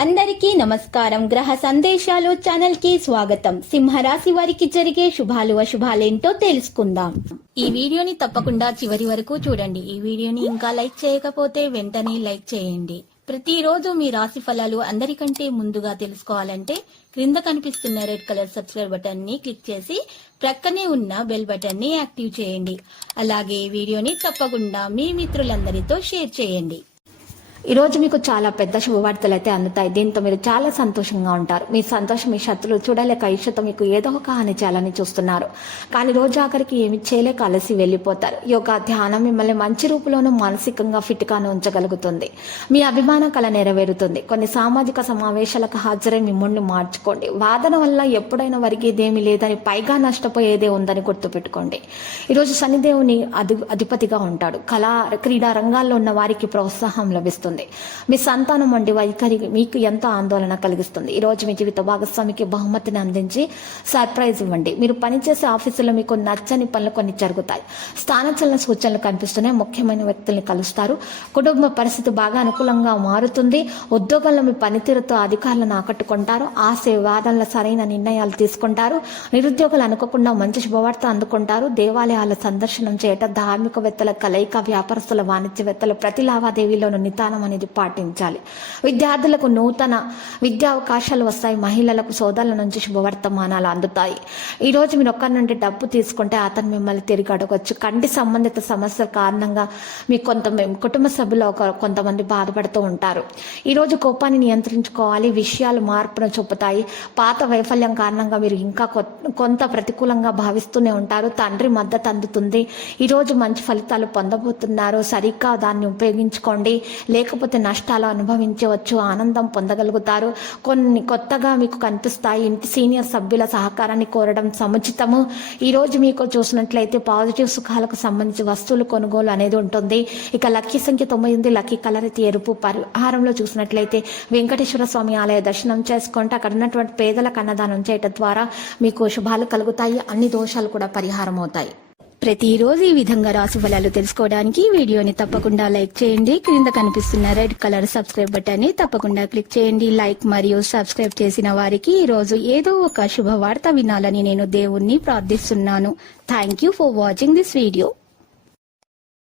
అందరికీ నమస్కారం. గ్రహ సందేశాలు ఛానల్ కి స్వాగతం. సింహరాశి వారికి జరిగే శుభాలు అశుభాలేంటో తెలుసుకుందాం. ఈ వీడియోని తప్పకుండా చివరి వరకు చూడండి. ఈ వీడియోని ఇంకా లైక్ చేయకపోతే వెంటనే లైక్ చేయండి. ప్రతిరోజు మీ రాశి ఫలాలు అందరికంటే ముందుగా తెలుసుకోవాలంటే క్రింద కనిపిస్తున్న రెడ్ కలర్ సబ్స్క్రైబ్ బటన్ ని క్లిక్ చేసి ప్రక్కనే ఉన్న బెల్ బటన్ ని యాక్టివ్ చేయండి. అలాగే వీడియోని తప్పకుండా మీ మిత్రులందరితో షేర్ చేయండి. ఈ రోజు మీకు చాలా పెద్ద శుభవార్తలు అయితే అందుతాయి. దీంతో మీరు చాలా సంతోషంగా ఉంటారు. మీ సంతోషం మీ శత్రులు చూడలేక ఈర్ష్యతో మీకు ఏదో ఒక హాని చేయాలని చూస్తున్నారు. కానీ రోజు ఆఖరికి ఏమి చేయలేక అలసి వెళ్ళిపోతారు. యోగా ధ్యానం మిమ్మల్ని మంచి రూపంలోనూ మానసికంగా ఫిట్ గాను ఉంచగలుగుతుంది. మీ అభిమాన కళ నెరవేరుతుంది. కొన్ని సామాజిక సమావేశాలకు హాజరై మిమ్మల్ని మార్చుకోండి. వాదన వల్ల ఎప్పుడైనా వరిగేదేమీ లేదని పైగా నష్టపోయేదే ఉందని గుర్తుపెట్టుకోండి. ఈరోజు శనిదేవుని అధిపతిగా ఉంటాడు. కళా క్రీడా రంగాల్లో ఉన్న వారికి ప్రోత్సాహం లభిస్తుంది. మీ సంతానం వంటి వైఖరి మీకు ఎంతో ఆందోళన కలిగిస్తుంది. ఈ రోజు మీ జీవిత భాగస్వామికి బహుమతిని అందించి సర్ప్రైజ్ ఇవ్వండి. మీరు పనిచేసే ఆఫీసులో మీకు నచ్చని పనులు కొన్ని జరుగుతాయి. స్థానచలన సూచనలు కనిపిస్తున్నాయి. ముఖ్యమైన వ్యక్తుల్ని కలుస్తారు. కుటుంబ పరిస్థితి బాగా అనుకూలంగా మారుతుంది. ఉద్యోగంలో మీ పనితీరుతో అధికారులను ఆకట్టుకుంటారు. ఆశయ వాదనలో సరైన నిర్ణయాలు తీసుకుంటారు. నిరుద్యోగులు అనుకోకుండా మంచి శుభవార్త అందుకుంటారు. దేవాలయాల సందర్శనం చేయటం, ధార్మికవేత్తల కలయిక, వ్యాపారస్తుల వాణిజ్యవేత్తల ప్రతి లావాదేవీలోనూ నిదానం అనేది పాటించాలి. విద్యార్థులకు నూతన విద్యా అవకాశాలు వస్తాయి. మహిళలకు సోదరుల నుంచి శుభవర్తమానాలు అందుతాయి. ఈ రోజు మీరు ఒక్కరి నుండి డబ్బు తీసుకుంటే అతను మిమ్మల్ని తిరిగి అడగొచ్చు. కంటి సంబంధిత సమస్యల కారణంగా మీ కుటుంబ సభ్యులు కొంతమంది బాధపడుతూ ఉంటారు. ఈ రోజు కోపాన్ని నియంత్రించుకోవాలి. విషయాలు మార్పును చూపుతాయి. పాత వైఫల్యం కారణంగా మీరు ఇంకా కొంత ప్రతికూలంగా భావిస్తూనే ఉంటారు. తండ్రి మద్దతు అందుతుంది. ఈ రోజు మంచి ఫలితాలు పొందబోతున్నారు. సరిగ్గా దాన్ని ఉపయోగించుకోండి. లేకపోతే నష్టాలు అనుభవించవచ్చు. ఆనందం పొందగలుగుతారు. కొన్ని కొత్తగా మీకు కనిపిస్తాయి. ఇంటి సీనియర్ సభ్యుల సహకారాన్ని కోరడం సముచితము. ఈ రోజు మీకు చూసినట్లయితే పాజిటివ్ సుఖాలకు సంబంధించి వస్తువులు కొనుగోలు అనేది ఉంటుంది. ఇక లక్కీ సంఖ్య 9, లక్కీ కలర్ అయితే ఎరుపు. పరిహారంలో చూసినట్లయితే వెంకటేశ్వర స్వామి ఆలయ దర్శనం చేసుకుంటే అక్కడ ఉన్నటువంటి పేదలకు అన్నదానం చేయడం ద్వారా మీకు శుభాలు కలుగుతాయి. అన్ని దోషాలు కూడా పరిహారం అవుతాయి. ప్రతిరోజు ఈ విధంగా రాశి ఫలాలు తెలుసుకోవడానికి వీడియోని తప్పకుండా లైక్ చేయండి. క్రింద కనిపిస్తున్న రెడ్ కలర్ సబ్స్క్రైబ్ బటన్ ని తప్పకుండా క్లిక్ చేయండి. లైక్ మరియు సబ్స్క్రైబ్ చేసిన వారికి ఈ రోజు ఏదో ఒక శుభవార్త వినాలని నేను దేవుణ్ణి ప్రార్థిస్తున్నాను. Thank you for watching this video.